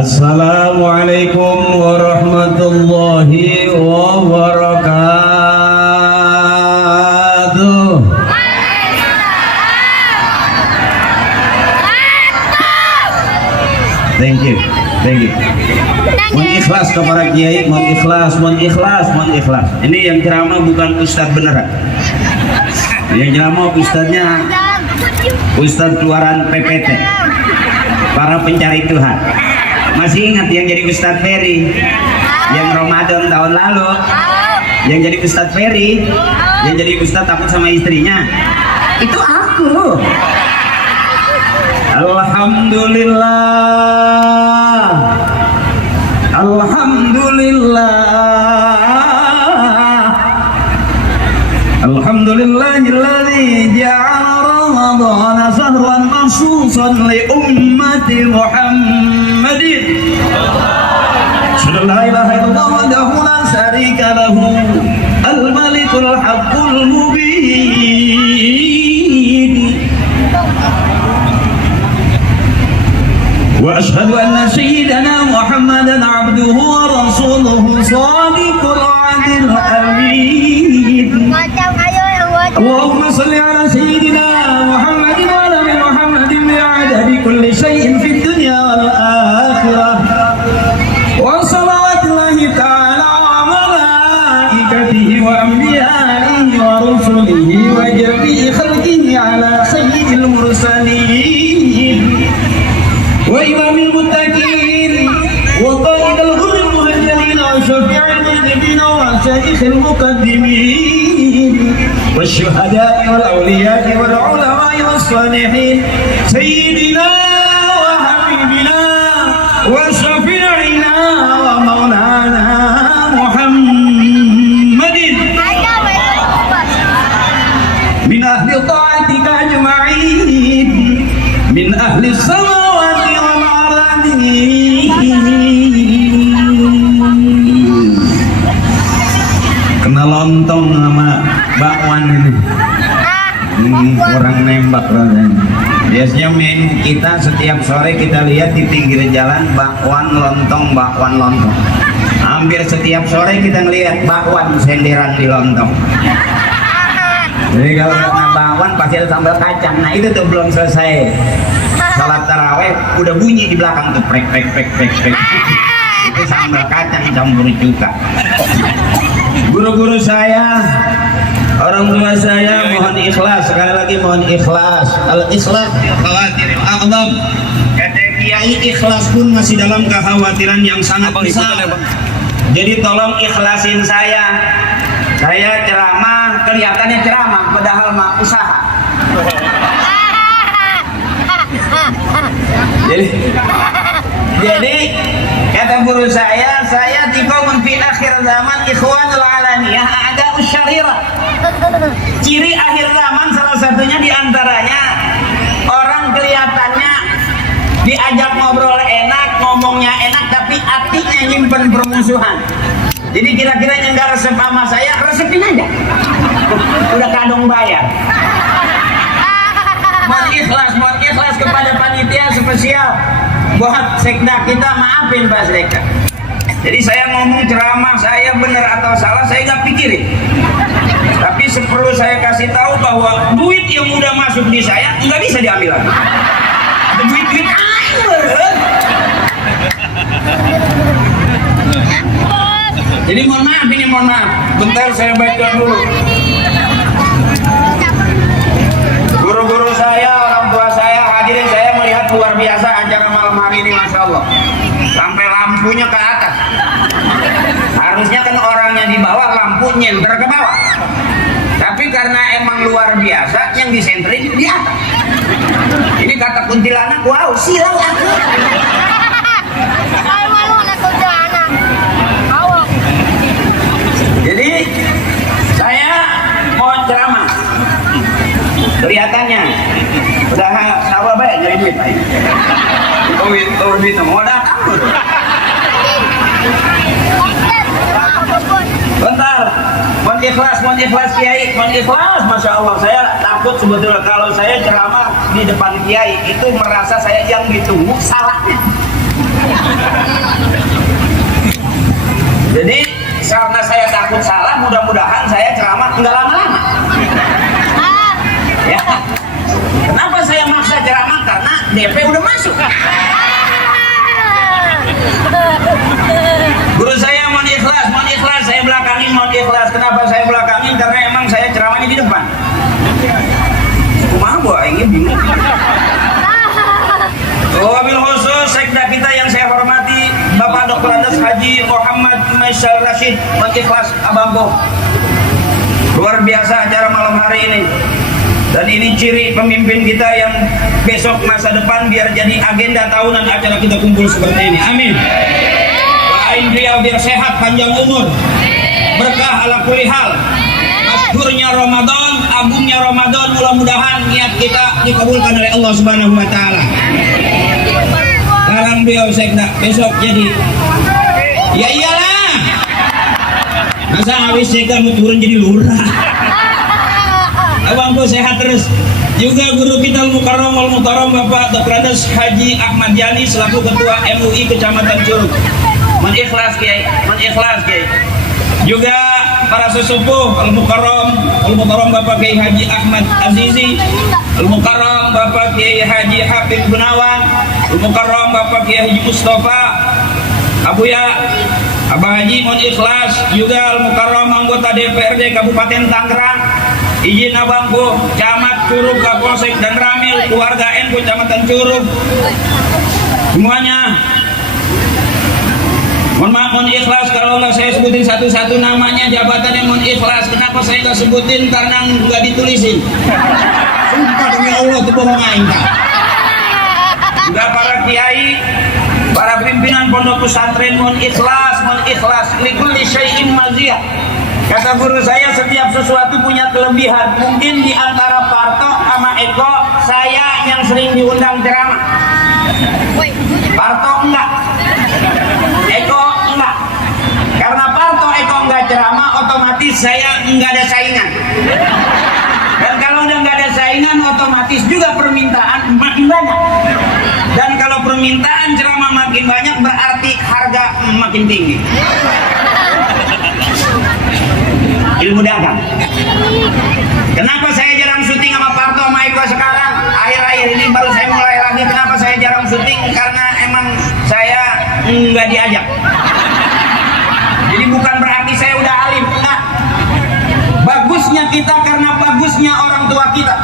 Assalamualaikum warahmatullahi wabarakatuh. Thank you. Mohon ikhlas kepada kiai, mohon ikhlas. Ini yang ceramah bukan ustadz beneran. Yang ceramah ustadznya ustadz keluaran PPT, para pencari Tuhan. Masih ingat yang jadi Ustadz Ferry yang Ramadan tahun lalu, yang jadi Ustadz Ferry, yang jadi Ustadz takut sama istrinya, itu aku. Alhamdulillahilladzi ja'ala Ramadhana shahran makhshusan li ummati Muhammadin. La ilaha illallah wahdahu la syarika lahu al-malikul haqqul mubin. Wa ashhadu anna sayyidana Muhammadan abduhu wa rasuluhu shadiqul 'adil amin. Allahumma shalli ala sayyidina Muhammadin wa ala Muhammadin bi'adadi kulli shay'in fid dunya wal akhirah. Wa salawatullahi ta'ala wa malaikatihi wa anbiya'ihi wa rusulihi wa jami'i khalqihi ala sayyidil mursalin wa imamil muttaqin wa qa'idil ghurril muhajjalin wa syafi'il mudhibin wa syayikhil muqaddimin wa syuhada'i wal awliya'i wal ulama'i was salihin sayyidina wa habibina wa syafi'ina wa maulana Muhammadin min ahli ta'atika ajma'in min ahli samawati wal ardi. Kena lontong sama bakwan ini. Orang nembak rasanya. Biasanya menu kita setiap sore kita lihat di pinggir jalan bakwan lontong. Hampir setiap sore kita ngelihat bakwan senderan di lontong. Jadi kalau kena bakwan pasti ada sambal kacang. Nah itu tuh belum selesai salat taraweh udah bunyi di belakang tuh prek. Itu sambal kacang campur cuka. Guru-guru saya, orang tua saya mohon ikhlas, sekali lagi mohon ikhlas. Al-ikhlas khawatir a'zam. Kata kiai ikhlas pun masih dalam kekhawatiran yang sangat besar. Jadi tolong ikhlasin saya. Saya ceramah, kelihatannya ceramah padahal mah usaha. Jadi kata guru saya diqaumun fi akhir zaman ikhwanul alaniyah ada usyarirah. Ciri akhir zaman salah satunya diantaranya orang kelihatannya diajak ngobrol enak, ngomongnya enak, tapi hatinya nyimpen permusuhan. Jadi kira-kira yang gak resep sama saya, resepin aja. Udah kadung bayar. Mohon ikhlas kepada panitia spesial buat sekda kita, maafin Pak Sekda. Jadi saya ngomong ceramah saya benar atau salah saya nggak pikirin. Tapi perlu saya kasih tahu bahwa duit yang udah masuk di saya nggak bisa diambil lagi. Duit air. Jadi mohon maaf. Bentar saya baca dulu. Guru-guru saya, orang tua saya, hadirin saya melihat luar biasa acara malam hari ini, masya Allah. Sampai lampunya ke atas. Harusnya kan orangnya di bawah, lampu nyenter ke bawah. Tapi karena emang luar biasa, yang disenterin di atas. Ini kata kuntilanak, wow, silau aku. Jadi saya mau ceramah. Kelihatannya udah sawah baik jadi duit. Duit mau datang. Bentar, mohon ikhlas kiai, mohon ikhlas, masya Allah. Saya takut sebetulnya kalau saya ceramah di depan kiai itu merasa saya yang ditunggu salahnya. Jadi karena saya takut salah, mudah-mudahan saya ceramah nggak lama-lama. Ya. Kenapa saya maksa ceramah? Karena DP udah masuk. Guru saya mohon ikhlas, saya belakangin mohon ikhlas. Kenapa saya belakangin? Karena emang saya ceramahnya di depan. Kumaha gua ini bingung. Wabil khusus sekda kita yang saya hormati Bapak Dr. Andes Haji Muhammad Maisal Rashid mohon ikhlas abangku. Luar biasa acara malam hari ini. Dan ini ciri pemimpin kita yang besok masa depan biar jadi agenda tahunan acara kita kumpul seperti ini. Amin. Doain beliau biar sehat, panjang umur, berkah ala kulli hal. Masyhurnya Ramadan, agungnya Ramadan, mudah-mudahan niat kita dikabulkan oleh Allah Subhanahu wa taala. Sekarang beliau sekda, besok jadi. Ya iyalah. Masa habis sekda mau turun jadi lurah. Abangku sehat terus. Juga guru kita Al-Mukarram Al-Muhtaram Bapak Dr. Andes Haji Ahmad Yani selaku Ketua MUI Kecamatan Curug. Mengikhlas Kiai, mengikhlas Kiai. Juga para sesepuh Al-Mukarram Bapak Kiai Haji Ahmad Azizi, Al-Mukarram Bapak Kiai Haji Habib Gunawan, Al-Mukarram Bapak Kiai Haji Mustafa, Abuya Abah Haji mohon ikhlas. Juga Al-Mukarram anggota DPRD Kabupaten Tangerang, izin abangku Camat Curug, Kapolsek dan Ramil, keluarga NU Kecamatan Curug, semuanya mohon maaf, mohon ikhlas kalau nggak saya sebutin satu-satu namanya, jabatannya mohon ikhlas. Kenapa saya nggak sebutin? Karena nggak ditulisin. Sumpah demi Allah itu bohong aing tak. Juga para kiai, para pimpinan pondok pesantren mohon ikhlas, mohon ikhlas. Likulli syai'in maziyah. Kata guru saya, setiap sesuatu punya kelebihan. Mungkin di antara Parto sama Eko, saya yang sering diundang ceramah. Parto enggak, Eko enggak. Karena Parto Eko enggak ceramah, otomatis saya enggak ada saingan. Dan kalau udah enggak ada saingan, otomatis juga permintaan makin banyak. Dan kalau permintaan ceramah makin banyak, berarti harga makin tinggi. Ilmu dagang. Kenapa saya jarang syuting sama Parto sama Eko sekarang? Akhir-akhir ini baru saya mulai lagi. Kenapa saya jarang syuting? Karena emang saya nggak diajak. Jadi bukan berarti saya udah alim. Nah, bagusnya kita karena bagusnya orang tua kita.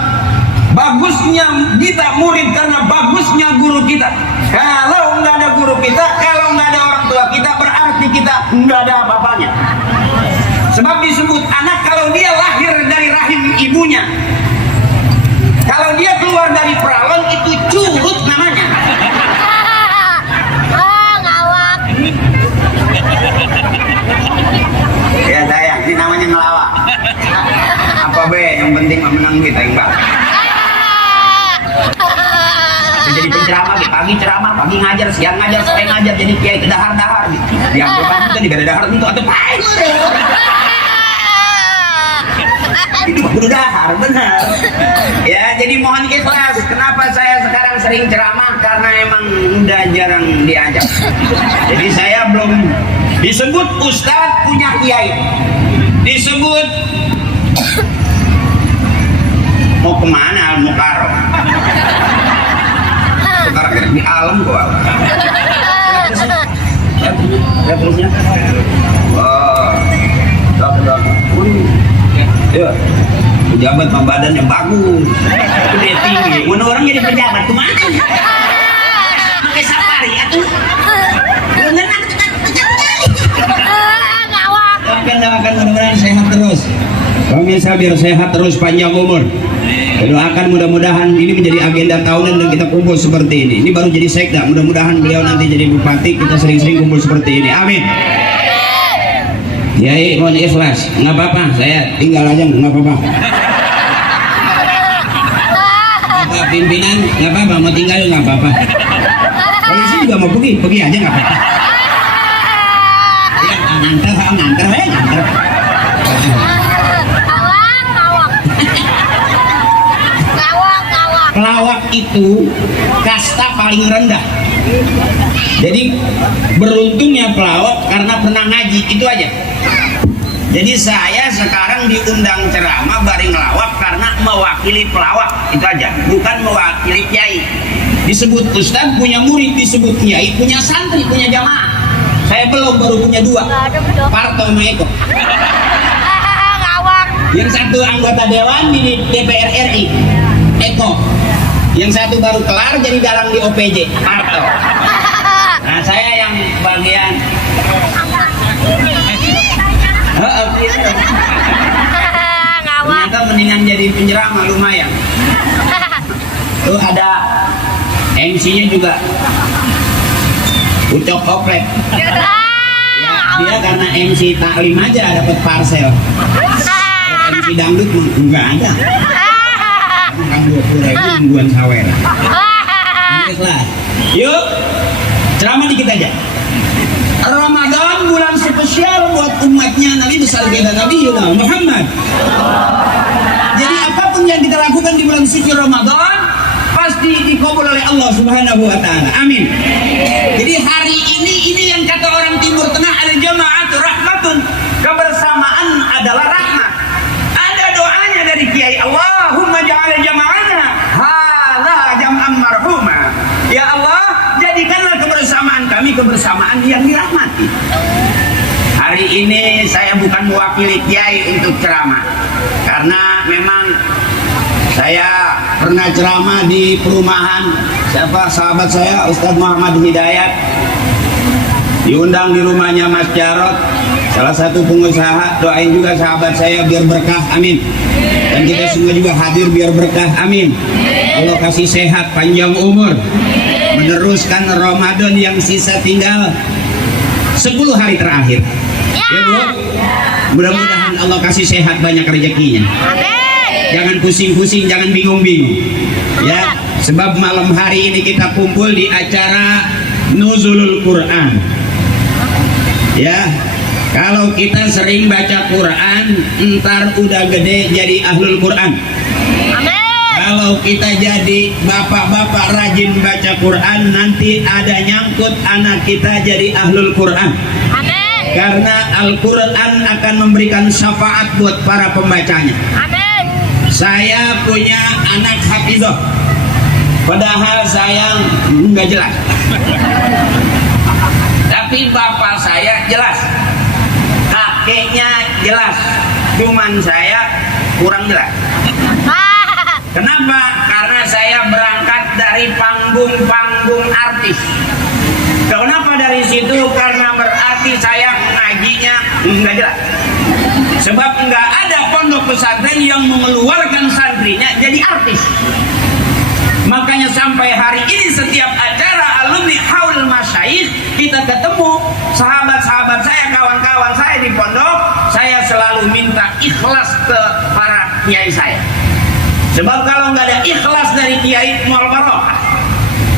Bagusnya kita murid karena bagusnya guru kita. Kalau nggak ada guru kita, kalau nggak ada orang tua kita, berarti kita nggak ada apa-apanya. Sebab disebut anak kalau dia lahir dari rahim ibunya. Kalau dia keluar dari perawan itu curut namanya. Ngawak. Ya sayang, ini namanya ngelawak. Apa be, yang penting menang kita enggak. Jadi penceramah, pagi ceramah, pagi ngajar, siang ngajar, sore ngajar, jadi kiai kedahar-dahar gitu. Yang depan kita di dahar itu ada paling. Itu udah dahar, benar. Ya, jadi mohon ikhlas. Kenapa saya sekarang sering ceramah? Karena emang udah jarang diajak. Jadi saya belum disebut ustadz punya kiai. Disebut mau kemana Al-Mukarram? Sekarang di alam gua. Ya terusnya. Wah, dak. Ya, pejabat mah badannya bagus, gede tinggi. Mana orang jadi pejabat kemana? Pakai safari atau? Doakan mudah-mudahan sehat terus. Pemirsa biar sehat terus, panjang umur. Doakan mudah-mudahan ini menjadi agenda tahunan dan kita kumpul seperti ini. Ini baru jadi sekda, mudah-mudahan beliau nanti jadi bupati, kita sering-sering kumpul seperti ini. Amin. Yai mohon ikhlas, nggak apa-apa, saya tinggal aja nggak apa-apa. Bapak pimpinan nggak apa-apa, mau tinggal nggak apa-apa. Polisi juga mau pergi aja nggak apa-apa. Ya, nganter, nganter. pelawak itu kasta paling rendah. Jadi beruntungnya pelawak karena pernah ngaji, itu aja. Jadi saya sekarang diundang ceramah bareng ngelawak karena mewakili pelawak, itu aja, bukan mewakili kiai. Disebut ustaz punya murid, disebut kiai punya santri, punya jamaah. Saya belum, baru punya 2, Parto sama Eko. Yang satu anggota dewan di DPR RI, Eko. Yang satu baru kelar jadi dalang di OPJ, Parto. Nah saya yang bagian ternyata mendingan jadi penceramah lumayan. Tuh ada MC-nya juga Ucok Oplek. Ya, dia karena MC taklim aja dapat parcel. MC dangdut enggak ada. Kan 20.000 mingguan sawer. Yuk, ceramah dikit aja. Ramadan bulan spesial buat umatnya Nabi besar beda Nabi Muhammad. Jadi apapun yang kita lakukan di bulan suci Ramadan pasti dikabul oleh Allah Subhanahu wa taala. Amin. Jadi hari ini yang kata orang Timur Tengah, al jamaatu rahmatun, kebersamaan adalah rahmat. Ada doanya dari kiai, Allahumma ja'al jama'ana hadza jam'an marhuma. Ya Allah, jadikanlah kebersamaan kami kebersamaan yang dirahmati. Hari ini saya bukan mewakili kiai untuk ceramah, karena memang saya pernah ceramah di perumahan sahabat saya Ustadz Muhammad Hidayat, diundang di rumahnya Mas Jarot, salah satu pengusaha. Doain juga sahabat saya biar berkah, amin. Dan kita semua juga hadir biar berkah, amin. Allah kasih sehat, panjang umur, meneruskan Ramadan yang sisa tinggal 10 hari terakhir. Ya Bu, mudah-mudahan Allah kasih sehat, banyak rezekinya. Jangan pusing-pusing, jangan bingung-bingung. Ya, sebab malam hari ini kita kumpul di acara Nuzulul Quran. Ya, kalau kita sering baca Quran, entar udah gede jadi ahlul Quran. Kalau kita jadi bapak-bapak rajin baca Quran, nanti ada nyangkut anak kita jadi ahlul Quran. Amin. Karena Al-Quran akan memberikan syafaat buat para pembacanya. Amin. Saya punya anak hafizah, padahal saya nggak jelas. Tapi bapak saya jelas, kakeknya jelas, cuman saya kurang jelas. Kenapa? Karena saya berangkat dari panggung-panggung artis. Kenapa dari situ? Karena berarti saya ngajinya nggak jelas. Sebab nggak ada pondok pesantren yang mengeluarkan santrinya jadi artis. Makanya sampai hari ini setiap acara alumni Haul Masyayikh kita ketemu sahabat-sahabat saya, kawan-kawan saya di pondok, saya selalu minta ikhlas ke para kiai saya. Sebab kalau nggak ada ikhlas dari kiai, mual barokah.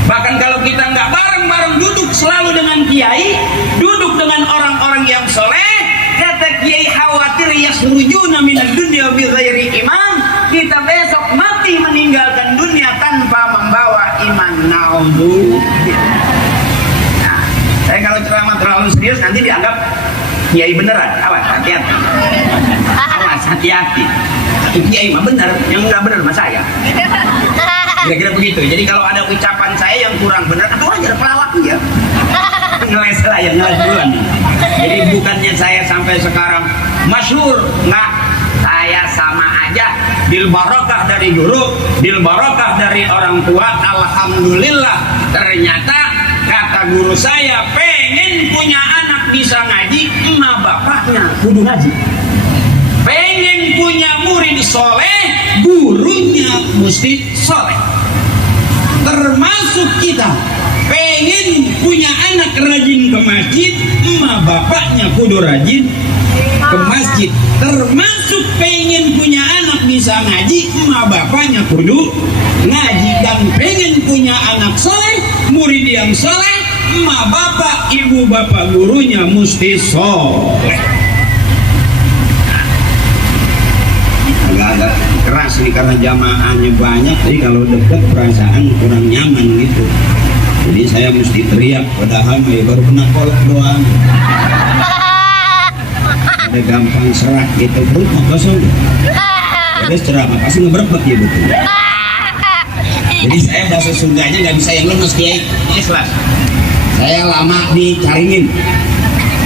Bahkan kalau kita nggak bareng-bareng duduk selalu dengan kiai, duduk dengan orang-orang yang soleh, kata kiai khawatir yasrujuna minad dunya bi ghairi iman, kita besok mati meninggalkan dunia tanpa membawa iman. Naudzu. Nah, saya kalau ceramah terlalu serius nanti dianggap kiai beneran. Awas, hati-hati. Awas, hati-hati. Kiai mah benar, yang nggak benar mah saya. Kira-kira begitu. Jadi kalau ada ucapan saya yang kurang benar, atau aja pelawak ya. Ngeles lah ya, ngeles duluan. Jadi bukannya saya sampai sekarang masyhur, nggak. Saya sama aja, bil barokah dari guru, bil barokah dari orang tua. Alhamdulillah, ternyata kata guru saya, pengen punya anak bisa ngaji, emak bapaknya kudu ngaji. Pengen punya murid soleh, gurunya mesti soleh. Termasuk kita pengen punya anak rajin ke masjid, emak bapaknya kudu rajin ke masjid. Termasuk pengen punya anak bisa ngaji, emak bapaknya kudu ngaji. Dan pengen punya anak soleh, murid yang soleh, emak bapak, ibu bapak gurunya mesti soleh. Agak keras ini karena jamaahnya banyak, jadi kalau dekat perasaan kurang nyaman gitu. Jadi saya mesti teriak, padahal ya baru kena kolok doang. Ada gampang serak gitu, perut mau kosong. Jadi ceramah pasti ngeberbek ya betul. Jadi saya bahasa Sundanya nggak bisa yang lemes Kiai, ikhlas. Saya lama di Caringin,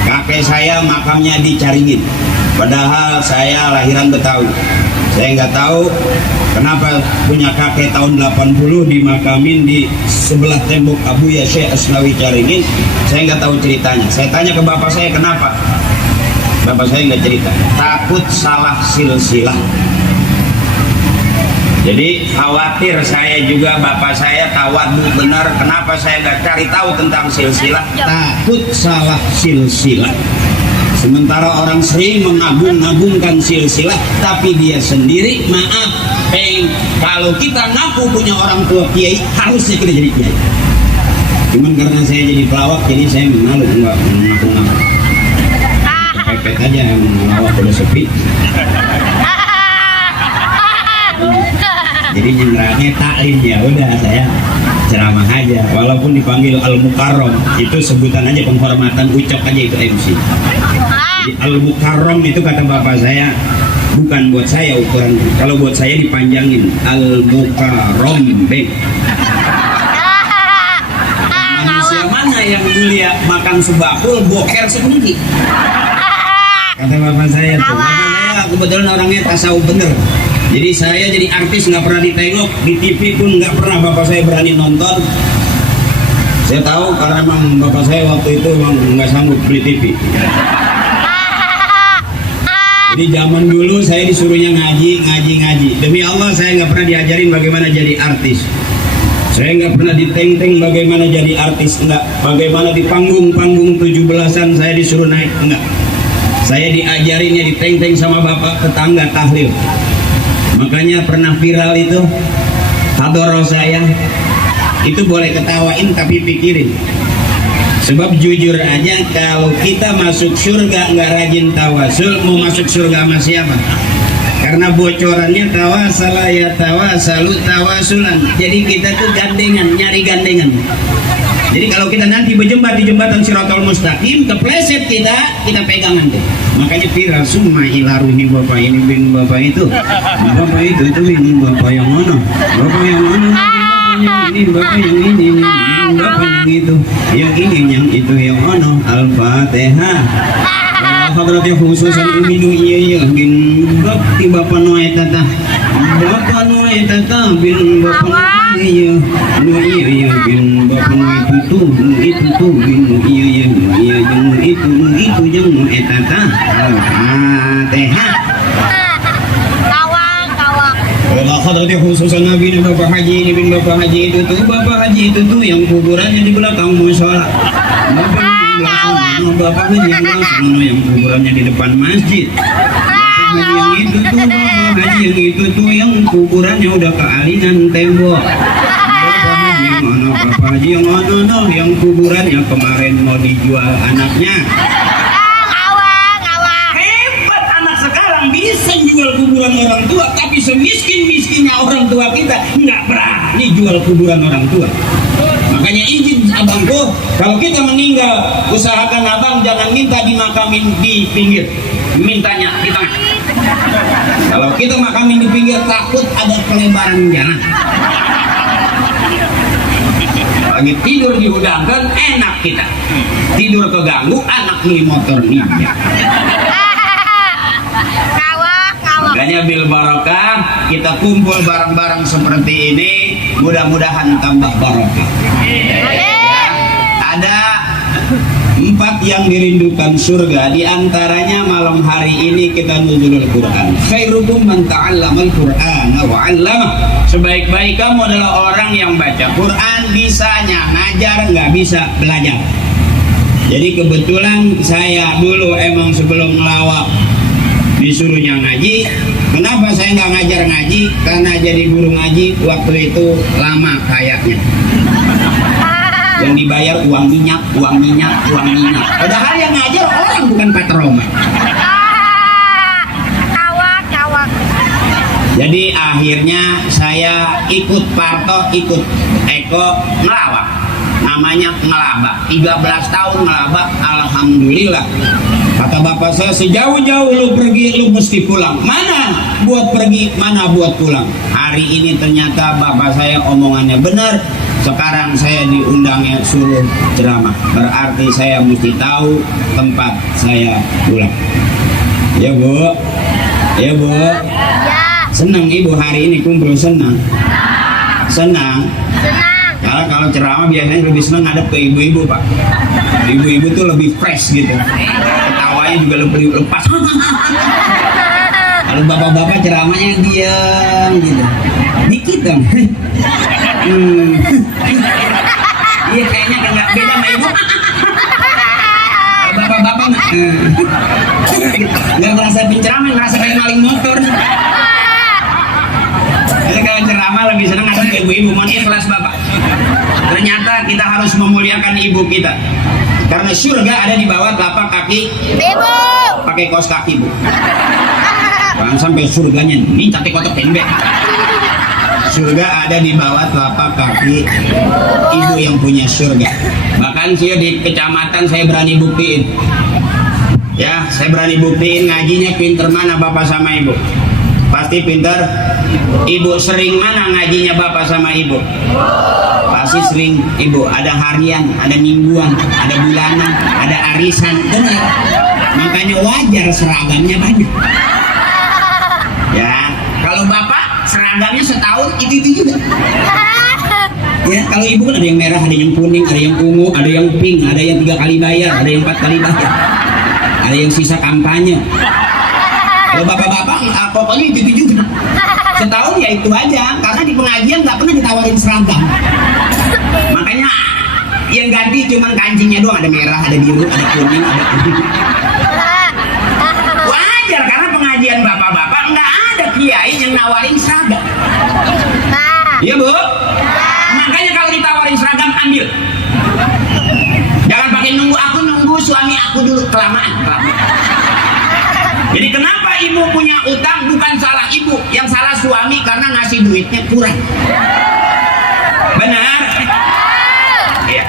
kakek saya makamnya di Caringin, padahal saya lahiran Betawi. Saya nggak tahu kenapa punya kakek tahun 80 dimakamin di sebelah tembok Abu Ya Syekh Asnawi Caringin. Saya nggak tahu ceritanya. Saya tanya ke bapak saya kenapa, bapak saya nggak cerita, takut salah silsilah. Jadi khawatir saya juga bapak saya tawadu benar, kenapa saya nggak cari tahu tentang silsilah, takut salah silsilah. Sementara orang sering mengagung-agungkan silsilah, tapi dia sendiri maaf, kalau kita ngaku punya orang tua kiai, harusnya kita jadi kiai. Cuman karena saya jadi pelawak, jadi saya malu nggak mengaku-ngaku. Pepet aja yang melawak udah sepi. Jadi jenderalnya taklim, ya udah saya ceramah aja, walaupun dipanggil Al-Mukarram, itu sebutan aja penghormatan, ucap aja itu MC. Jadi Al-Mukarram itu kata bapak saya bukan buat saya ukuran, kalau buat saya dipanjangin Al-Mukarram be. Manusia mana yang mulia makan sebakul boker sendiri, kata bapak saya tuh. Bapak saya kebetulan orangnya tasawuf bener. Jadi saya jadi artis nggak pernah ditengok, di TV pun nggak pernah bapak saya berani nonton. Saya tahu karena emang bapak saya waktu itu emang nggak sanggup beli TV. Jadi zaman dulu saya disuruhnya ngaji. Demi Allah saya nggak pernah diajarin bagaimana jadi artis. Saya nggak pernah diteng-teng bagaimana jadi artis, enggak. Bagaimana di panggung-panggung 17-an saya disuruh naik, enggak. Saya diajarinnya diteng-teng sama bapak tetangga tahlil. Makanya pernah viral itu hadoroh saya, itu boleh ketawain tapi pikirin. Sebab jujur aja kalau kita masuk surga nggak rajin tawasul, mau masuk surga sama siapa? Karena bocorannya tawasala ya tawasalu tawasulan. Jadi kita tuh gandengan, nyari gandengan. Jadi kalau kita nanti berjembat di jembatan Shiratal Mustaqim, kepleset kita pegangan deh. Makanya viral semua ilaruhi bapak ini bin bapak itu. Bapak itu bin bapak yang mana? Bapak yang mana? Bapak yang ini, bapak yang itu, yang ini, yang itu, yang mana? Al-Fatihah. Hadrati khususan uminu iya bin bakti bapak noe tata. Bapak noe tata bin bapak iya iya bin bapak noe itu bin iya yang itu yang etata. Al-Fatihah. Hadrati khususan Nabi Bapak Haji ini bin Bapak Haji itu tuh, Bapak Haji itu tuh yang kuburannya di belakang musola. Bapak Haji yang belakang, yang kuburannya di depan masjid. Bapak Haji yang itu tuh, Bapak Haji yang itu tuh yang kuburannya udah kealingan tembok. Bapak Haji yang mana? Bapak Haji yang mana? Yang kuburannya kemarin mau dijual anaknya. Bisa jual kuburan orang tua, tapi semiskin-miskinnya orang tua kita nggak berani jual kuburan orang tua. Makanya izin abangku, kalau kita meninggal, usahakan abang jangan minta dimakamin di pinggir, mintanya di tengah. Kalau kita makamin di pinggir, takut ada pelebaran jana. Lagi tidur diudangkan, enak kita. Tidur keganggu, anak beli motor ninja. Makanya bil barokah, kita kumpul bareng-bareng seperti ini, mudah-mudahan tambah barokah. Ada 4 yang dirindukan surga, diantaranya malam hari ini kita nuzulul Quran. Khairukum man ta'allamal Qur'ana wa 'allama. Sebaik-baik kamu adalah orang yang baca Quran, bisanya ngajar, nggak bisa belajar. Jadi kebetulan saya dulu emang sebelum ngelawak disuruhnya ngaji. Kenapa saya nggak ngajar ngaji? Karena jadi guru ngaji waktu itu lama kayaknya. Yang dibayar uang minyak. Padahal yang ngajar orang bukan patron. Jadi akhirnya saya ikut Parto, ikut Eko ngelawak. Namanya ngelabak. 13 tahun ngelabak, alhamdulillah. Kata bapak saya, sejauh-jauh lu pergi, lu mesti pulang. Mana buat pergi, mana buat pulang. Hari ini ternyata bapak saya omongannya benar. Sekarang saya diundangnya suruh ceramah. Berarti saya mesti tahu tempat saya pulang. Ya Bu, ya Bu. Senang ibu hari ini kumpul, senang. Senang. Kalau ceramah biasanya lebih senang ngadep ke ibu-ibu Pak. Ibu-ibu tuh lebih fresh gitu. Ketawanya juga lebih lepas. Kalau bapak-bapak ceramahnya diam gitu. Dikit dong. Iya kayaknya nggak beda sama ibu. Kalau bapak-bapak nggak merasa penceramah, ngerasa kayak maling motor. Jadi kalau ceramah lebih senang ada ke ibu-ibu. Mohon ikhlas bapak. Ternyata kita harus memuliakan ibu kita. Karena surga ada di bawah telapak kaki ibu. Pakai kaos kaki Bu. Jangan sampai surganya ini cantik kotak tembek. Surga ada di bawah telapak kaki ibu yang punya surga. Bahkan saya di kecamatan saya berani buktiin. Ya, saya berani buktiin ngajinya pinter mana bapak sama ibu. Pasti pinter. Ibu sering mana ngajinya bapak sama ibu? Pasti sering ibu. Ada harian, ada mingguan, ada bulanan, ada arisan. Benar. Makanya wajar seragamnya banyak. Ya, kalau bapak seragamnya setahun itu juga. Ya, kalau ibu kan ada yang merah, ada yang kuning, ada yang ungu, ada yang pink, ada yang 3 kali bayar, ada yang 4 kali bayar, ada yang sisa kampanye. Kalau bapak-bapak pokoknya itu juga. Setahun ya itu aja, karena di pengajian nggak pernah ditawarin seragam. Makanya yang ganti cuma kancingnya doang, ada merah, ada biru, ada kuning, ada putih. Wajar karena pengajian bapak-bapak nggak ada kiai yang nawarin seragam. Iya Bu. Makanya kalau ditawarin seragam ambil. Jangan pakai nunggu, aku nunggu suami aku dulu, kelamaan. Jadi kenapa ibu punya utang bukan salah ibu, yang salah suami karena ngasih duitnya kurang. Benar? Iya.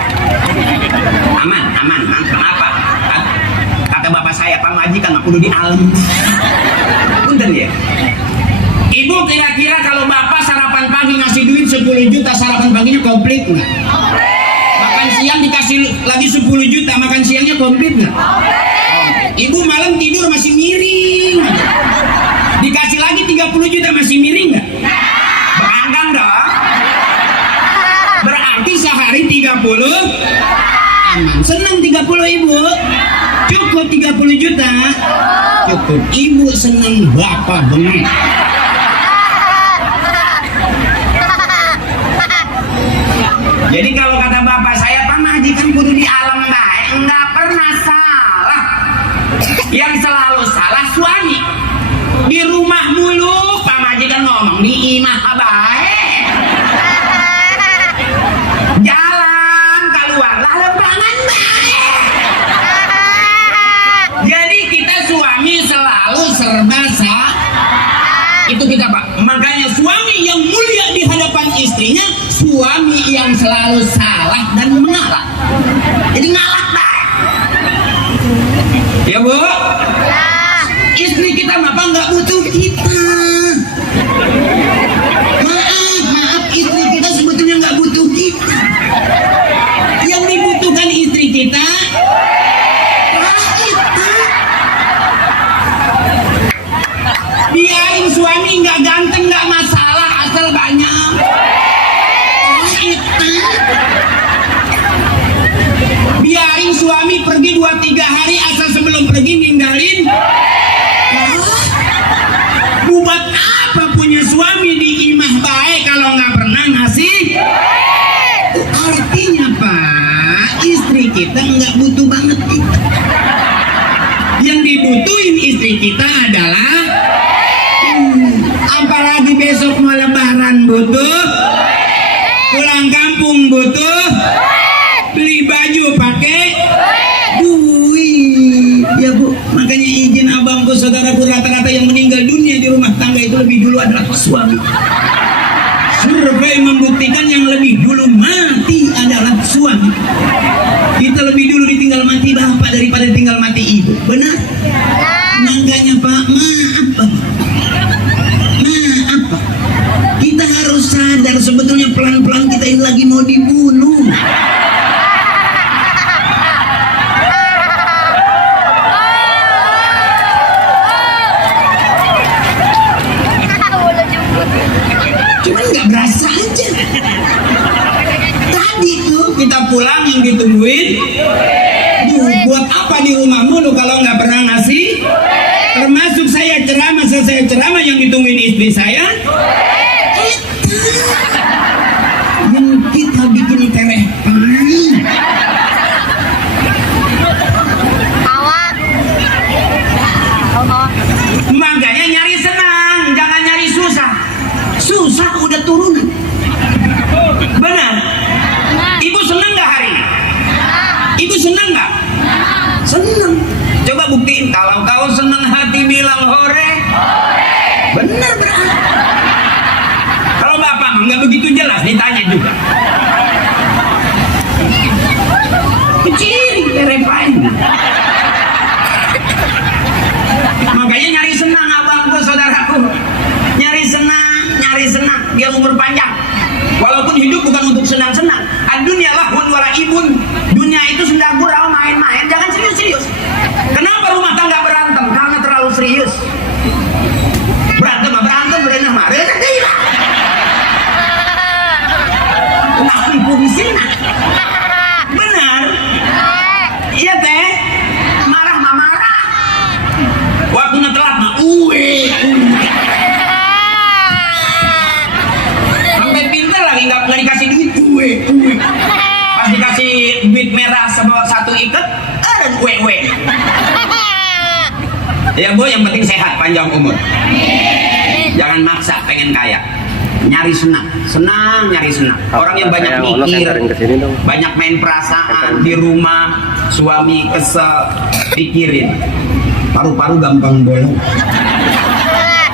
Aman. Kenapa? Kata bapak saya, Pak Majikan aku udah di alam. Punten ya. Ibu kira-kira kalau bapak sarapan pagi ngasih duit 10 juta, sarapan paginya komplit nggak? Makan siang dikasih lagi 10 juta, makan siangnya komplit nggak? Ibu malam tidur masih miring. Dikasih lagi 30 juta masih miring nggak? Beranggang dong. Berarti sehari 30 aman. Senang 30 ibu. Cukup 30 juta. Cukup. Ibu senang bapak benar. Jadi kalau kata bapak saya, Pak Majikan kudu di alam baik, nggak pernah salah. Yang selalu salah suami. Di rumah mulu Pak Majikan ngomong, di imah baik. Jalan keluar lah lembangan baik. Jadi kita suami selalu serba salah. Itu kita Pak. Makanya suami yang mulia di hadapan istrinya, suami yang selalu salah dan mengalah. Jadi ngalah baik. Ya Bu? Ya. Istri kita apa nggak butuh kita. Maaf, istri kita sebetulnya nggak butuh kita. Yang dibutuhkan istri kita, kita. Biarin suami nggak ganteng nggak masalah, asal banyak. Biarin suami pergi 2-3 hari, asal sebelum pergi ninggalin. Buat apa punya suami di imah baik kalau nggak pernah ngasih? Artinya Pak, istri kita nggak butuh banget kita. Yang dibutuhin istri kita adalah apalagi besok mau lebaran butuh, pulang kampung butuh, beli baju pakai duit. Ya Bu, makanya izin abangku, saudaraku, rata-rata yang meninggal dunia di rumah tangga itu itu lebih dulu adalah suami. Survei membuktikan yang lebih dulu mati adalah suami. Kita lebih dulu ditinggal mati bapak daripada ditinggal mati ibu. Benar? Makanya Pak, maaf Pak. Maaf Pak. Kita harus sadar sebetulnya pelan-pelan kita ini lagi mau dibunuh. Cuman nggak berasa aja. Tadi tuh kita pulang yang ditungguin. Duh, buat apa di rumah mulu kalau nggak pernah ngasih? Termasuk saya ceramah, selesai ceramah yang ditungguin istri saya. Yang kita bikin tereh. Makanya nyari senang, jangan nyari susah. Susah udah turunan. Benar? Ibu senang nggak hari ini? Ibu senang nggak? Senang. Coba buktiin kalau kau senang hati bilang hore. Benar berarti. Kalau bapak mah nggak begitu jelas ditanya juga. Kecil, repain. Makanya nyari senang abangku, saudaraku. Nyari senang biar umur panjang. Walaupun hidup bukan untuk senang-senang. Ad-dunya lahun wa la'ibun. Dunia itu senda gurau, main-main, jangan serius-serius. Kenapa rumah tangga berantem? Karena terlalu serius. Berantem berenang marah. Tapi fungsi. Benar? Iya teh. Marah. Waktu ngetelat mah sampai pintar lagi nggak dikasih duit pas dikasih duit merah sebawa satu ikat ada uwe. Ya Bu, yang penting sehat panjang umur, jangan maksa pengen kaya, nyari senang nyari senang. Orang yang banyak mikir, banyak main perasaan di rumah, suami kesel pikirin, paru-paru gampang bolong.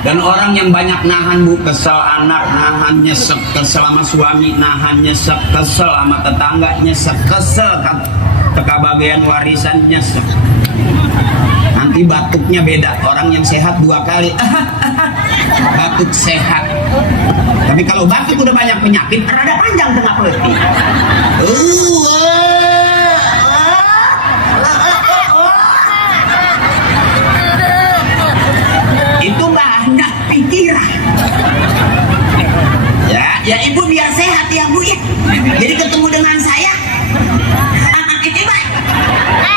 Dan orang yang banyak nahan Bu, kesel anak, nahan nyesek, kesel sama suami, nahan nyesek, kesel sama tetangga, nyesek, kesel kebagian warisan, nyesek. Nanti batuknya beda. Orang yang sehat 2 kali batuk sehat. Tapi kalau batuk udah banyak penyakit, rada panjang tengah peletik. Itu banyak pikiran. Ya ibu biar sehat ya Bu ya. Jadi ketemu dengan saya itu baik.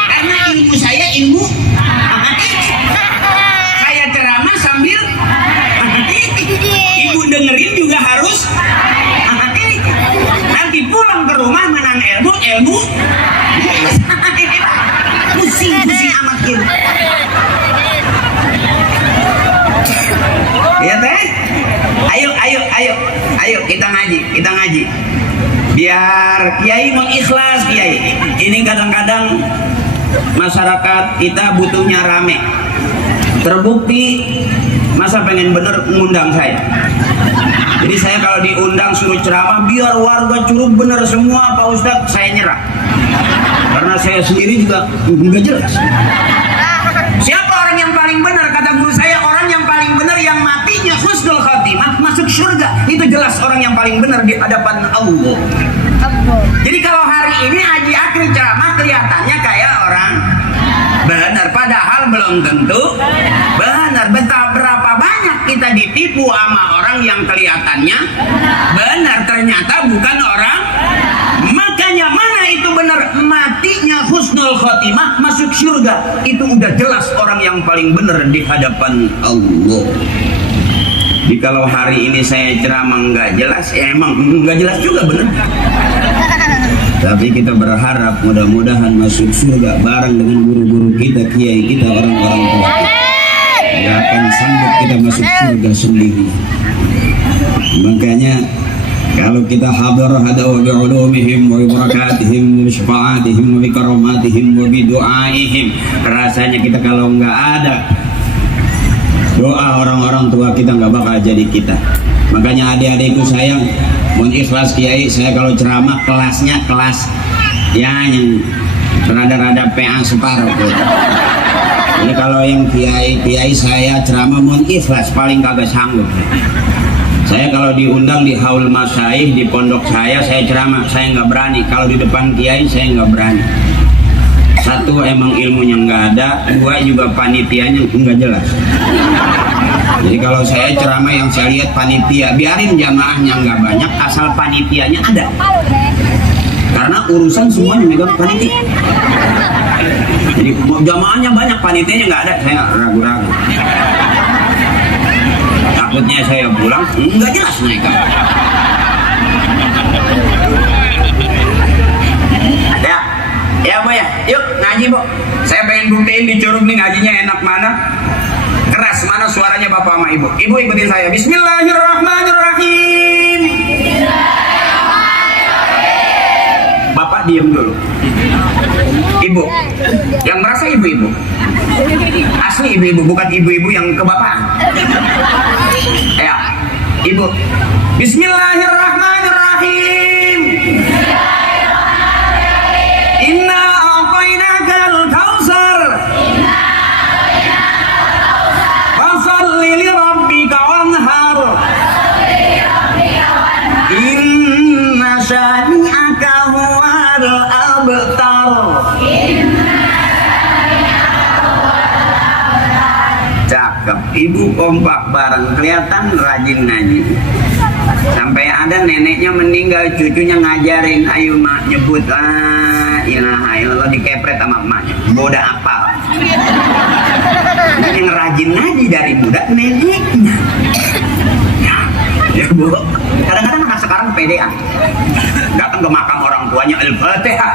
Karena ilmu saya ilmu saya ceramah sambil ibu dengerin juga harus. Nanti pulang ke rumah menang ilmu pusing amat gitu. Ya teh, ayo kita ngaji, biar kiai mengikhlas kiai. Ini kadang-kadang masyarakat kita butuhnya rame. Terbukti masa pengen bener ngundang saya. Jadi saya kalau diundang suruh ceramah biar warga Curug bener semua Pak Ustadz, saya nyerah. Karena saya sendiri juga nggak jelas. Siapa orang yang paling benar? Kata guru saya, orang yang paling benar yang matinya husnul khatimah masuk surga. Itu jelas orang yang paling benar di hadapan Allah. Jadi kalau hari ini Haji Akil ceramah kelihatannya kayak orang benar, padahal belum tentu benar. Berapa banyak kita ditipu sama orang yang kelihatannya benar, ternyata bukan orang. Makanya mana itu benar, matinya husnul khotimah masuk surga, itu udah jelas orang yang paling benar di hadapan Allah. Jadi kalau hari ini saya ceramah nggak jelas, ya emang nggak jelas juga benar. Tapi kita berharap mudah-mudahan masuk surga bareng dengan guru-guru kita, kiai kita, orang-orang tua. Nggak akan sanggup kita masuk surga sendiri. Makanya kalau kita hadar hadaw bi'ulumihim wa bibarakatihim wa bisyafa'atihim wa bikaramatihim wa bidu'aihim, rasanya kita kalau nggak ada Doa orang-orang tua kita nggak bakal jadi kita. Makanya adik-adikku sayang, mohon ikhlas kiai, saya kalau ceramah kelasnya kelas ya yang rada-rada PA separuh tuh. Jadi kalau yang kiai saya ceramah mohon ikhlas, paling kagak sanggup. Saya kalau diundang di haul masyaikh di pondok saya ceramah, saya nggak berani. Kalau di depan kiai saya nggak berani. Satu, emang ilmunya nggak ada. Dua, juga panitianya nggak jelas. Jadi kalau saya ceramah yang saya lihat panitia, biarin jamaahnya nggak banyak, asal panitianya ada. Karena urusan semuanya megang panitia. Jadi jamaahnya banyak, panitianya nggak ada, saya ragu-ragu. Takutnya saya pulang nggak jelas mereka. Ya Bu ya, yuk ngaji Bu. Saya pengen buktiin di Curug nih ngajinya enak mana, keras mana suaranya Bapak sama Ibu. Ibu ikutin saya. Bismillahirrahmanirrahim. Bapak diem dulu. Ibu, yang merasa ibu-ibu, asli ibu-ibu, bukan ibu-ibu yang kebapaan. Ya, Ibu. Bismillahirrahmanirrahim. Inna a'tainakal kautsar. Fasholli li rabbika wanhar. Inna syani'aka huwal abtar. Cakep, Ibu kompak bareng, kelihatan rajin ngaji. Sampai ada neneknya meninggal, cucunya ngajarin, ayo mak nyebut la ilaha illallah, dikepret sama emaknya, boda apal. Yang rajin ngaji dari muda neneknya. Ya Bu, kadang-kadang anak sekarang pedean, datang ke makam orang tuanya Al-Fatihah.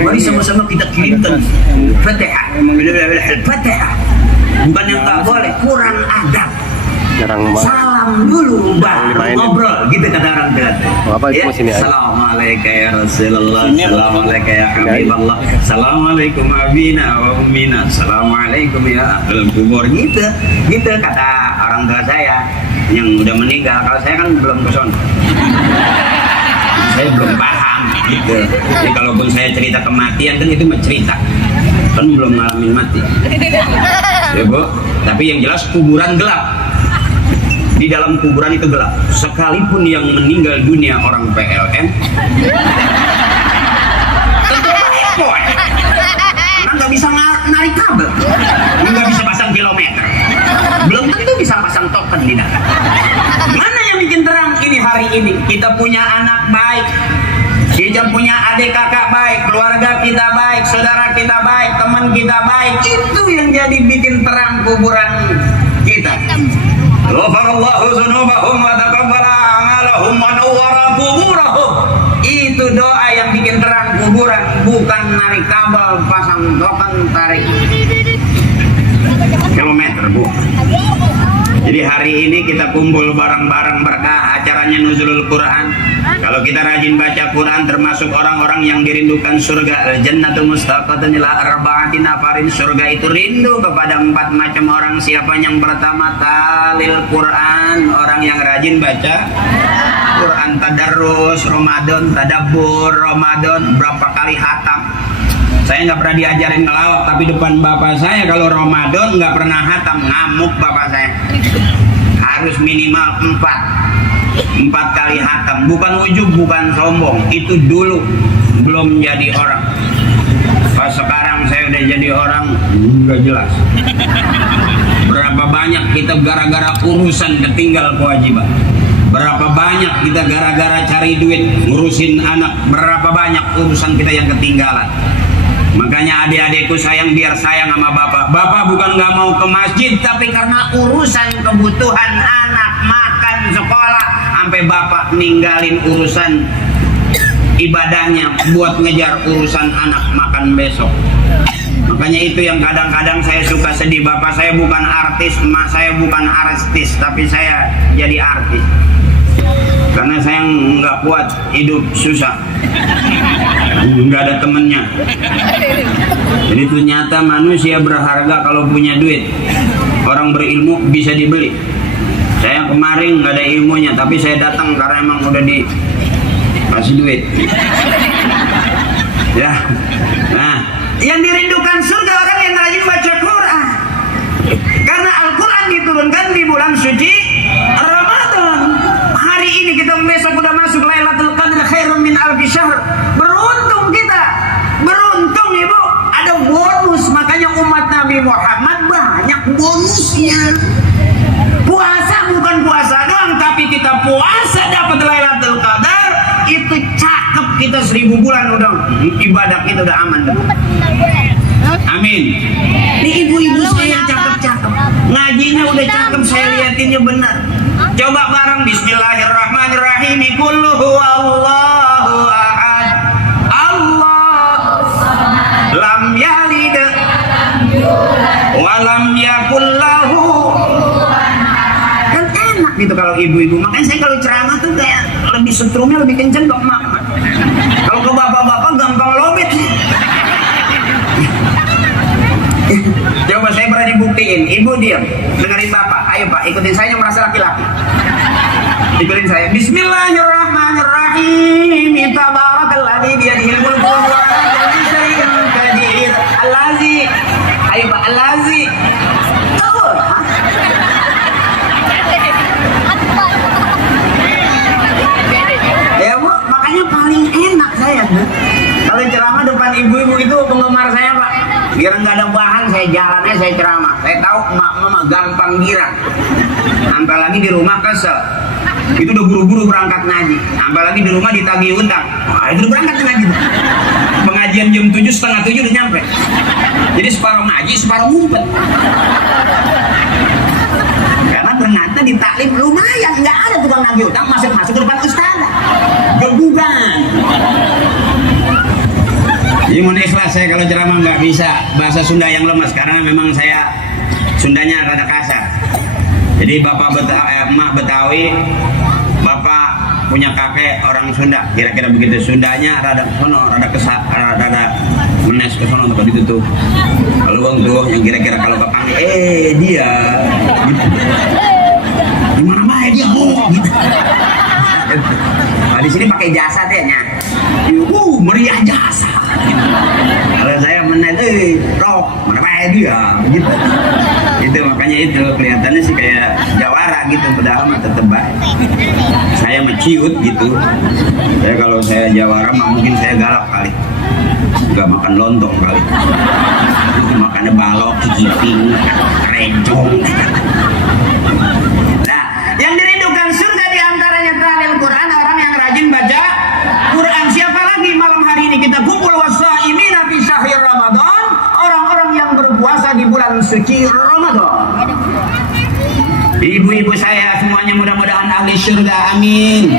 Mari sama-sama kita kirimkan Fatihah, Al-Fatihah. Bukan yang tak boleh, kurang adab. Salam dulu baru ngobrol, gitu kata orang tua. Ya, assalamualaikum ya Rasulullah, assalamualaikum ya Habiballah, assalamualaikum abina wa ummina, assalamualaikum ya ahlul kubur, gitu kata orang tua saya yang udah meninggal. Kalau saya kan belum kesono, saya belum paham gitu. Jadi kalaupun saya cerita kematian kan itu cerita, kan belum ngalamin mati ya Bu. Tapi yang jelas kuburan gelap. Di dalam kuburan itu gelap. Sekalipun yang meninggal dunia orang PLN, tentu repot. Karena nggak bisa narik kabel, nggak bisa pasang kilometer, belum tentu bisa pasang token di dalam. Mana yang bikin terang ini hari ini? Kita punya anak baik, kita punya adik kakak baik, keluarga kita baik, saudara kita baik, teman kita baik. Itu yang jadi bikin terang kuburan kita. Ghafarallahu dzunubahum wa taqabbala a'malahum wa nawwara quburahum. Itu doa yang bikin terang kuburan, bukan narik kabel, pasang token, tarik kilometer, Bu. Jadi hari ini kita kumpul bareng-bareng berkah acaranya Nuzulul Quran. Kalau kita rajin baca Quran, termasuk orang-orang yang dirindukan surga. Al-jannatu mustaqatun ila arba'ati nafarin. Surga itu rindu kepada 4 macam orang. Siapa yang pertama? Talil Quran, orang yang rajin baca Quran. Tadarrus Ramadan, tadabbur Ramadan, berapa kali hatam. Saya nggak pernah diajarin ngelawak, tapi depan bapak saya kalau Ramadan nggak pernah hatam, ngamuk bapak saya. Harus minimal 4 kali hatam. Bukan ujub, bukan sombong. Itu dulu belum jadi orang. Pas sekarang saya udah jadi orang, nggak jelas. Berapa banyak kita gara-gara urusan ketinggal kewajiban. Berapa banyak kita gara-gara cari duit ngurusin anak. Berapa banyak urusan kita yang ketinggalan. Makanya adik-adikku sayang, biar sayang sama bapak. Bapak bukan nggak mau ke masjid, tapi karena urusan kebutuhan anak, makan, sekolah, sampai bapak ninggalin urusan ibadahnya buat ngejar urusan anak makan besok. Makanya itu yang kadang-kadang saya suka sedih. Bapak saya bukan artis, emak saya bukan artis, tapi saya jadi artis. Karena saya nggak kuat hidup susah, nggak ada temennya. Jadi ternyata manusia berharga kalau punya duit. Orang orang berilmu bisa dibeli. Saya kemarin nggak ada ilmunya, tapi saya datang karena emang udah dikasih duit. Ya, nah, yang dirindukan surga orang yang rajin baca Quran. Karena Al-Quran diturunkan di bulan suci Ramadan. Hari ini kita besok udah masuk Lailatul Qadar khairun min alfi syahr. Beruntung kita, beruntung ibu, ada bonus. Makanya umat Nabi Muhammad banyak bonusnya. Puasa bukan puasa doang, tapi kita puasa dapat Lailatul Qadar, itu cakep, kita 1000 bulan udah ibadah kita udah aman dah. Amin. Ini ibu-ibu saya cakep-cakep, ngajinya udah cakep, saya liatinnya benar. Coba bareng Bismillahirrahmanirrahim. Qul huwallahu ahad, Allah lam yalid wa lam yakul lahu. Kan enak gitu kalau ibu-ibu. Makanya saya kalau ceramah tuh kayak lebih setrumnya lebih kenceng kok mak. Kalau ke bapak-bapak gampang lobet sih. Coba saya pernah dibuktiin, ibu diam, dengerin bapak. Ayo pak, ikutin saya yang merasa laki-laki. Ikutin saya. Bismillahirrahmanirrahim. Tabarakalladzi biyadihil mulku wa huwa ala kulli syai'in qadir. Allazi. Ayo pak, allazi. Oh, ya bu, makanya paling enak saya. Kalau ceramah depan ibu-ibu itu penggemar saya pak. Biar nggak ada bahan, saya jalannya saya ceramah. Saya tahu mama gampang girang. Sampai lagi di rumah kesel. Itu udah buru-buru berangkat ngaji. Sampai lagi di rumah ditagih utang. Wah, itu udah berangkat ngaji. Pengajian jam 7, setengah 7 udah nyampe. Jadi separuh ngaji, separuh ngumpet. Karena ternyata di taklim lumayan, nggak ada tukang nagih utang masuk-masuk ke depan ustaz. Gebugan. Jadi mohon ikhlas, saya kalau ceramah nggak bisa bahasa Sunda yang lemas karena memang saya Sundanya rada kasar. Jadi bapak emak Betawi, bapak punya kakek orang Sunda, kira-kira begitu. Sundanya rada sono, rada kesat, rada menes ke sono tempat itu tuh. Kalau bang tuh yang kira-kira kalau kepanggil, dia, gitu. Gimana mah dia ngomong gitu. Nah, di sini pakai jasa deh nya. Meriah jasa. Kalau saya menet, rok, mana dia, gitu. Itu makanya itu kelihatannya sih kayak jawara gitu, padahal mah tetep baik. Saya menciut gitu. Ya kalau saya jawara mah mungkin saya galak kali. Enggak makan lontong kali. Makannya balok, kiciping, rencong. Nah, yang dirindukan surga diantaranya talil Quran, orang yang rajin baca Quran. Siapa lagi malam hari ini kita kumpul wasaimina fi syahri Ramadan, orang-orang yang berpuasa di bulan suci Ramadan. Ibu-ibu saya semuanya mudah-mudahan ahli surga, amin.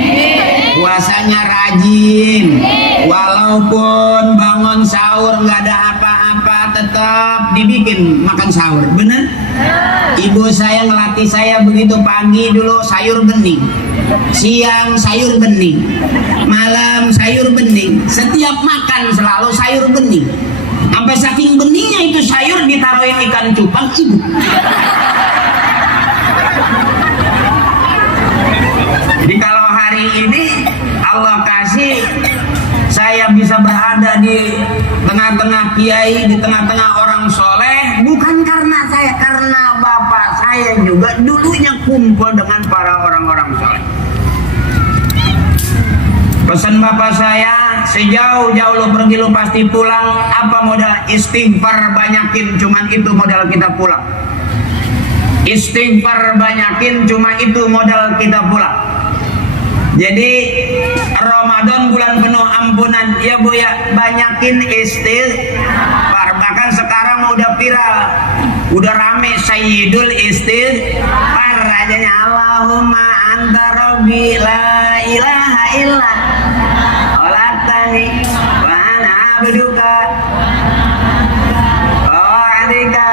Puasanya rajin, walaupun bangun sahur nggak ada apa-apa tetap dibikin makan sahur, bener? Ibu saya ngelatih saya begitu, pagi dulu sayur bening, siang sayur bening, malam sayur bening, setiap makan selalu sayur bening. Sampai saking beningnya itu sayur ditaruhin ikan cupang ibu. Jadi kalau hari ini Allah kasih saya bisa berada di tengah-tengah kiai, di tengah-tengah orang soleh, bukan karena saya, karena bapak saya juga dulunya kumpul dengan para orang-orang soleh. Pesan bapak saya, sejauh-jauh lo pergi lo pasti pulang. Apa modal? Istighfar banyakin, cuman itu modal kita pulang. Istighfar banyakin, cuma itu modal kita pulang. Jadi Ramadan bulan penuh ampunan, ya bu ya, banyakin istighfar. Bahkan sekarang udah viral, udah rame Sayyidul Istighfar rajanya. Allahumma anta rabbi la ilaha illa khalaqtani wa ana abduka wa adika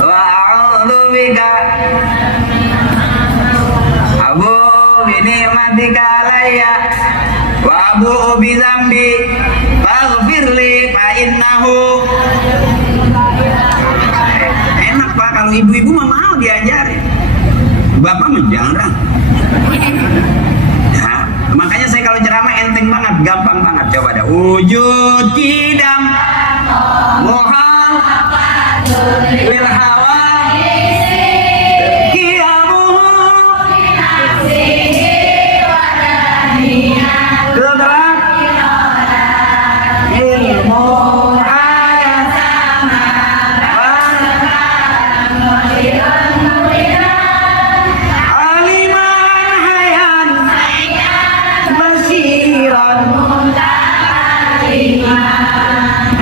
wa a'udzu bika nikmatika alayya wa abu'u bi dzambi faghfirli fa innahu enak apa? Kalau ibu-ibu mah mau diajarin, bapak mah jarang. Ya, makanya saya kalau ceramah enteng banget, gampang banget. Coba dah. Wujud kidam mohal lil hawa kiamuhu kedrak ilmu ayat aliman hayan basiran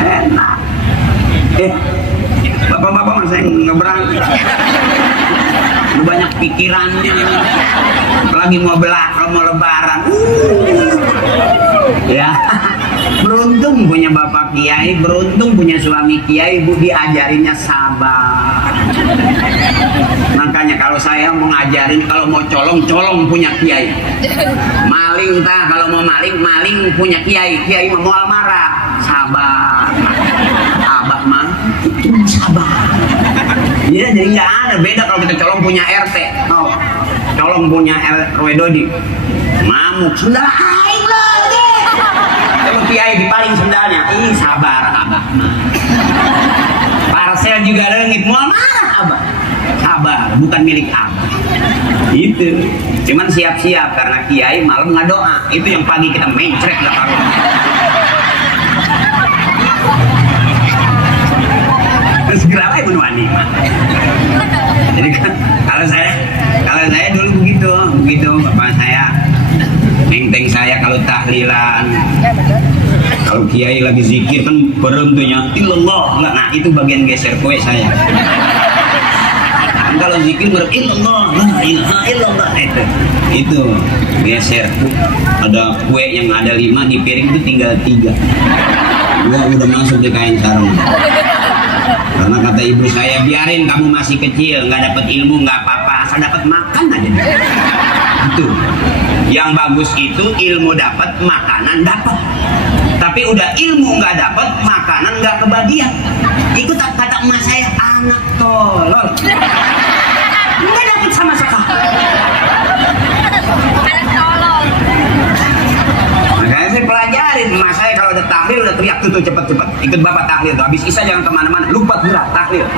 enak. Bapak-bapak masa yang ngebrang lu banyak pikirannya, apalagi mau lebaran. Ya, beruntung punya bapak kiai, beruntung punya suami kiai, bu, diajarinnya sabar. Makanya kalau saya mau ngajarin, kalau mau colong punya kiai, maling kalau mau maling punya kiai mau marah, sabar. Abah mah itu sabar. Iya, jadi nggak ada beda kalau kita colong punya RT, oh, colong punya RW Dodi, ngamuk, sendal aing lagi. Kalau kiai dipaling sendalnya, ih sabar abah mah. Parcel juga lengit, mau marah abah, sabar, bukan milik abah. Itu, cuman siap-siap karena kiai malam nggak doa, itu yang pagi kita mencret nggak tahu. Segera aja menuani. Jadi kan kalau saya dulu begitu bapak saya, neng saya kalau tahlilan, kalau kiai lagi zikir kan berhentinya illallah, nah itu bagian geser kue saya. Dan kalau zikir illallah, la ilaha illallah, itu geser. Ada kue yang ada 5 di piring itu tinggal 3. Gua udah masuk di kain sarung. Karena kata ibu saya, biarin kamu masih kecil, nggak dapat ilmu nggak apa-apa, asal dapat makan aja. Itu yang bagus, itu ilmu dapat, makanan dapat. Tapi udah ilmu nggak dapat, makanan nggak kebagian. Ikut kata emak saya, anak tolol, nggak dapat sama sekali. Makanya saya pelajarin, emak saya kalau udah tahlil udah teriak tuh cepet-cepet ikut bapak tahlil tuh. Habis isya jangan kemana-mana, lupa gerak tahlil.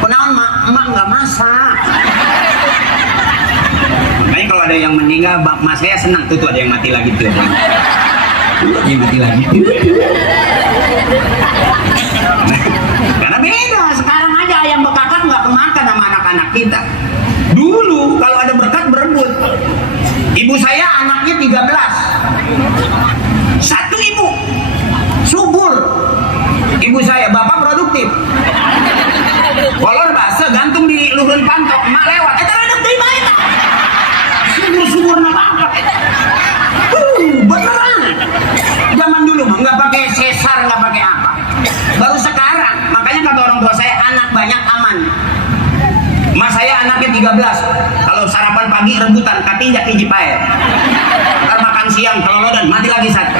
Kenaon emak nggak masak. Makanya kalau ada yang meninggal, emak saya senang tuh ada yang mati lagi tuh. Ada yang mati lagi. Karena beda, sekarang aja ayam bekakan nggak kemakan sama anak-anak kita. Dulu kalau ada berkat berebut. Ibu saya anaknya 13. Satu ibu subur. Ibu saya, bapak produktif. Kolor bahasa gantung di luhur pantok, emak lewat. Terhadap terima itu. Subur-subur na bapak. Beneran. Zaman dulu mah nggak pakai sesar, nggak pakai apa. Baru sekarang, makanya kata orang tua saya, anak banyak aman. Mas saya anaknya 13. Kalau sarapan pagi rebutan, katinjak hiji pae. Ntar makan siang kelolodan, mati lagi satu.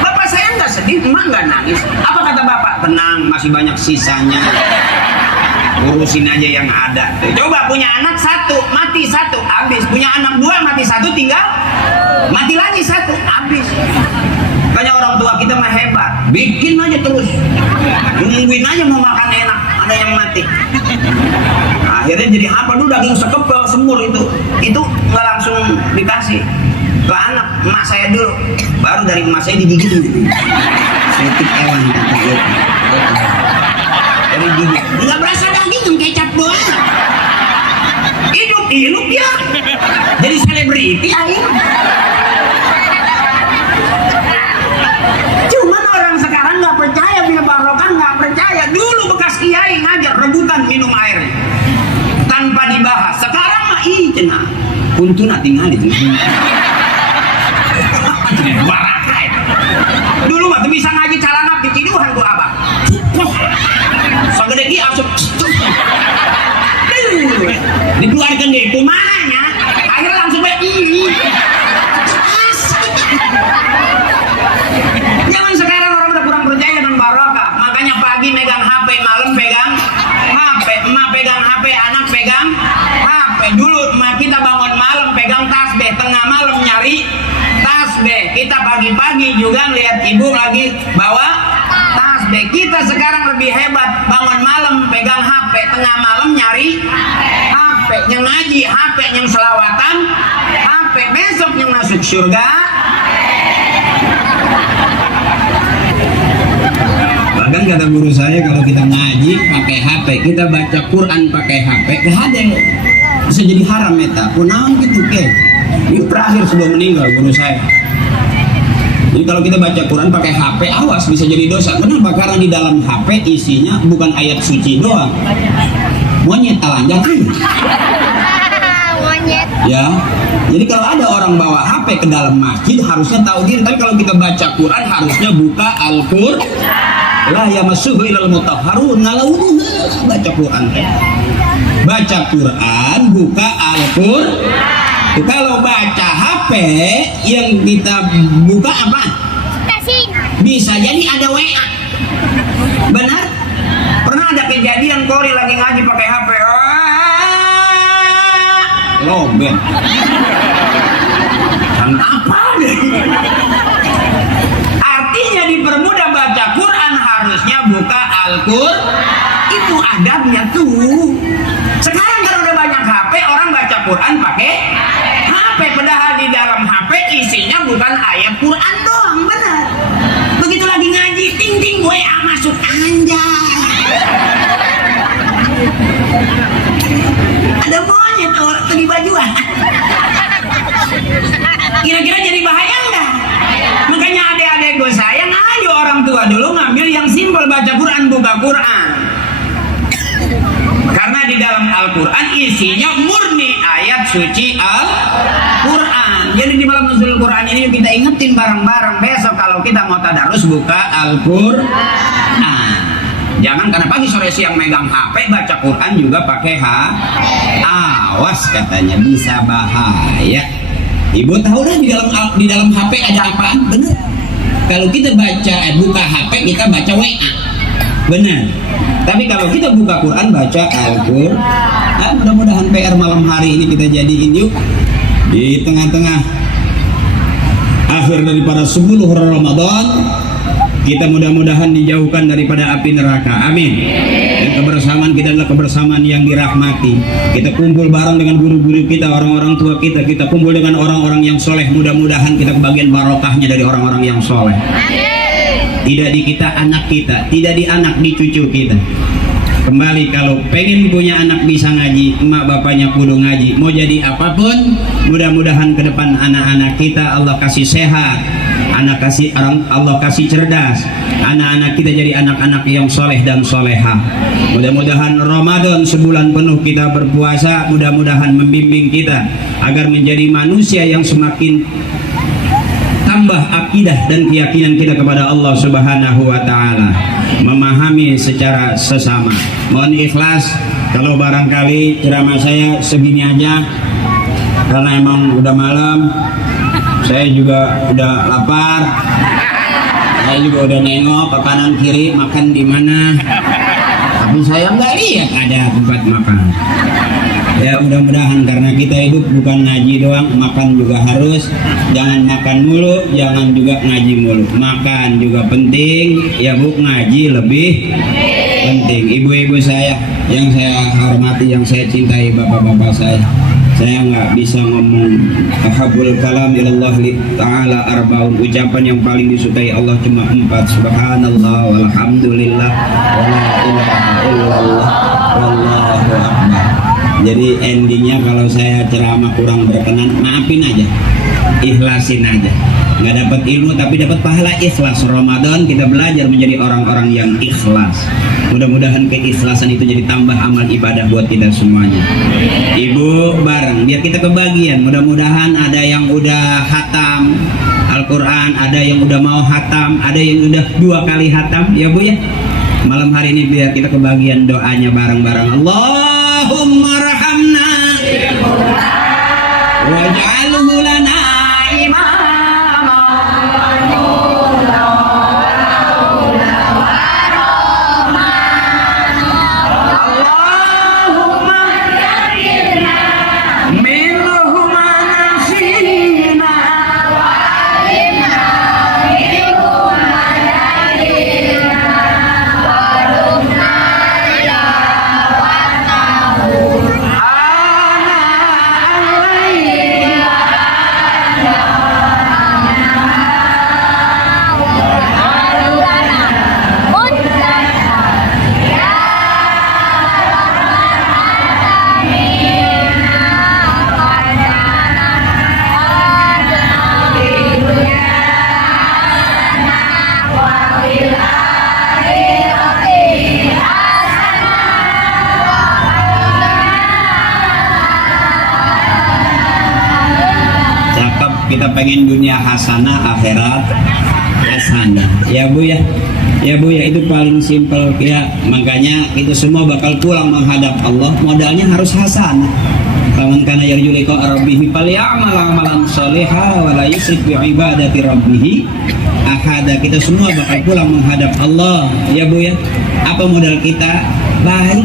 Bapak saya nggak sedih, emak nggak nangis. Apa kata bapak? Tenang, masih banyak sisanya. Urusin aja yang ada. Coba punya anak 1, mati 1, habis. Punya anak 2, mati 1, tinggal mati lagi 1, habis. Makanya orang tua kita mah hebat, bikin aja terus, nungguin aja mau makan enak, ada yang mati. Akhirnya jadi apa dulu, daging sekepel semur itu nggak langsung dikasih ke anak. Emak saya dulu, baru dari emak saya digigit. Setik hewan dari gigit, nggak berasa daging, kecap doang. Hidup ya, jadi selebriti aja. Cuman orang sekarang nggak percaya bila barokah, nggak percaya. Dulu bekas kiai ngajar rebutan minum air tanpa dibahas. Sekarang mah cenah kuntuna tinggal itu. Baraka ya. Dulu mah bisa ngaji calangap di ciduhan gua abah. Sagede ki asup. Dikeluarkan deh kumananya. Akhirnya langsung Zaman sekarang orang udah kurang percaya dengan barokah. Makanya pagi megang HP, malam pegang HP, emak pegang HP. pegang HP. Dulu mah kita bangun malam pegang tasbih, tengah malam nyari tasbih. Kita pagi-pagi juga lihat ibu lagi bawa tasbih. Kita sekarang lebih hebat, bangun malam pegang HP, tengah malam nyari HP, yang ngaji HP, yang selawatan HP, besok yang masuk surga. Bahkan kata guru saya, kalau kita ngaji pakai HP, kita baca Quran pakai HP, ada yang bisa jadi haram eta. Kunaon gitu ke? Ini terakhir sebelum meninggal guru saya. Jadi kalau kita baca Quran pakai HP, awas bisa jadi dosa. Kenapa? Karena di dalam HP isinya bukan ayat suci doang, monyet telanjang. Monyet. Ya, jadi kalau ada orang bawa HP ke dalam masjid harusnya tahu diri. Tapi kalau kita baca Quran harusnya buka Al-Qur'an. La yamassuhu ilal mutahharun. Ngalau baca Quran. Baca Quran, buka Al-Qur'an. Kalau baca HP yang kita buka apa? Kasih. Bisa jadi ada WA. Benar? Pernah ada kejadian Kori lagi ngaji pakai HP. Lomben. Kenapa deh? Artinya dipermudah baca Quran harusnya buka Al-Qur'an. Itu adabnya tuh. Sekarang kalau udah banyak HP, orang baca Quran pakai HP, padahal di dalam HP isinya bukan ayat Quran doang, benar. Begitu lagi ngaji, ting ting WA masuk, anjay. Ada monyet di bajuan. Kira-kira jadi bahaya enggak? Makanya adik-adik gue sayang, ayo orang tua dulu ngambil yang simpel, baca Quran, buka Quran. Karena di dalam Al-Quran isinya murni ayat suci Al-Quran. Jadi di malam nuzul Quran ini kita ingetin bareng-bareng, besok kalau kita mau tadarus buka Al-Quran. Jangan karena pagi sore siang megang HP, baca Quran juga pakai awas katanya bisa bahaya. Ibu tahu lah di dalam HP ada apaan? Benar. Kalau kita buka HP kita baca WA. Benar. Tapi kalau kita buka Quran, baca Al-Quran. Mudah-mudahan PR malam hari ini kita jadiin yuk. Di tengah-tengah akhir daripada 10 Ramadan, kita mudah-mudahan dijauhkan daripada api neraka. Amin. Dan kebersamaan kita adalah kebersamaan yang dirahmati. Kita kumpul bareng dengan guru-guru kita, orang-orang tua kita. Kita kumpul dengan orang-orang yang soleh. Mudah-mudahan kita kebagian barokahnya dari orang-orang yang soleh. Tidak di kita, anak kita. Tidak di anak, di cucu kita. Kembali kalau pengen punya anak bisa ngaji, emak bapaknya kudu ngaji. Mau jadi apapun, mudah-mudahan ke depan anak-anak kita Allah kasih sehat, Allah kasih cerdas, anak-anak kita jadi anak-anak yang soleh dan soleha. Mudah-mudahan Ramadan sebulan penuh kita berpuasa, mudah-mudahan membimbing kita agar menjadi manusia yang semakin tambah akidah dan keyakinan kita kepada Allah Subhanahu wa Ta'ala, memahami secara sesama. Mohon ikhlas kalau barangkali ceramah saya segini aja, karena emang udah malam, saya juga udah lapar, saya juga udah nengok ke kanan kiri makan di mana, tapi saya nggak lihat ada tempat makan. Ya mudah-mudahan karena kita hidup bukan ngaji doang, makan juga harus. Jangan makan mulu, jangan juga ngaji mulu. Makan juga penting, ya Bu, ngaji lebih penting. Ibu-ibu saya yang saya hormati, yang saya cintai, bapak-bapak saya nggak bisa ngomong ahabul kalam ilallah ta'ala arbaun. Ucapan yang paling disukai Allah cuma 4. Subhanallah walhamdulillah wala ilaha illallah wallahu akbar. Jadi endingnya kalau saya ceramah kurang berkenan, maafin aja, ikhlasin aja. Nggak dapat ilmu tapi dapat pahala ikhlas. Ramadan kita belajar menjadi orang-orang yang ikhlas. Mudah-mudahan keikhlasan itu jadi tambah amal ibadah buat kita semuanya. Ibu bareng biar kita kebagian. Mudah-mudahan ada yang udah hatam Al-Quran, ada yang udah mau hatam, ada yang udah 2 kali hatam, ya Bu ya. Malam hari ini biar kita kebagian doanya bareng-bareng. Allahumma rahamna waj'alhu lana imama Allahumma pengen dunia hasanah, akhirat hasanah. Ya Bu ya. Ya Bu ya, itu paling simpel ya. Makanya itu semua bakal pulang menghadap Allah, modalnya harus hasanah. Faman kana yarju liqa'a rabbih falyamal amalan shalihan wa la yusyrik bi ibadati rabbih ahada. Kita semua bakal pulang menghadap Allah. Ya Bu ya. Apa modal kita? Baik.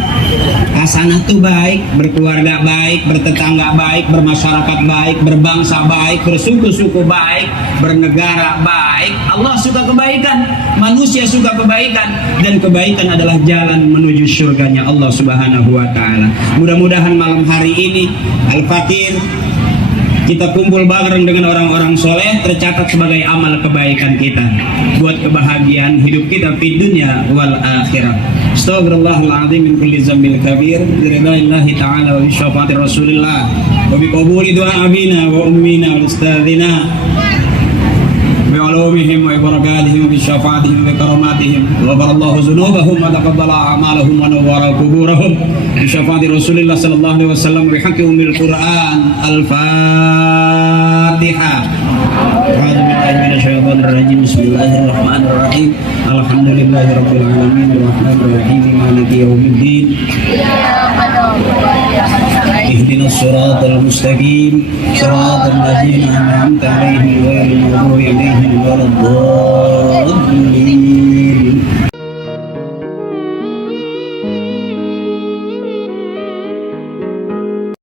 Hasanah tuh baik, berkeluarga baik, bertetangga baik, bermasyarakat baik, berbangsa baik, bersuku-suku baik, bernegara baik. Allah suka kebaikan, manusia suka kebaikan, dan kebaikan adalah jalan menuju surganya Allah Subhanahu wa taala. Mudah-mudahan malam hari ini Al-Fakir kita kumpul bareng dengan orang-orang soleh, tercatat sebagai amal kebaikan kita buat kebahagiaan hidup kita di dunia wal akhirah. Astaghfirullahaladzim min kulli dzambin kabir biridaillahi ta'ala wa bi syafaati rasulillah wa bi qabuli du'a abina wa ummina wa ustadzina بعلومهم وبركاتهم وبشفاعتهم وبكراماتهم وغفر الله ذنوبهم وتقبل أعمالهم ونور قبورهم بشفاعة رسول الله صلى الله عليه وسلم بحق أم القرآن. الفاتحة. أعوذ بالله من الشيطان الرجيم. بسم الله الرحمن الرحيم. الحمد لله رب العالمين الرحمن الرحيم مالك يوم الدين. اهدنا الصراط المستقيم صراط الذين أنعمت عليهم غير المغضوب عليهم ولا الضالين.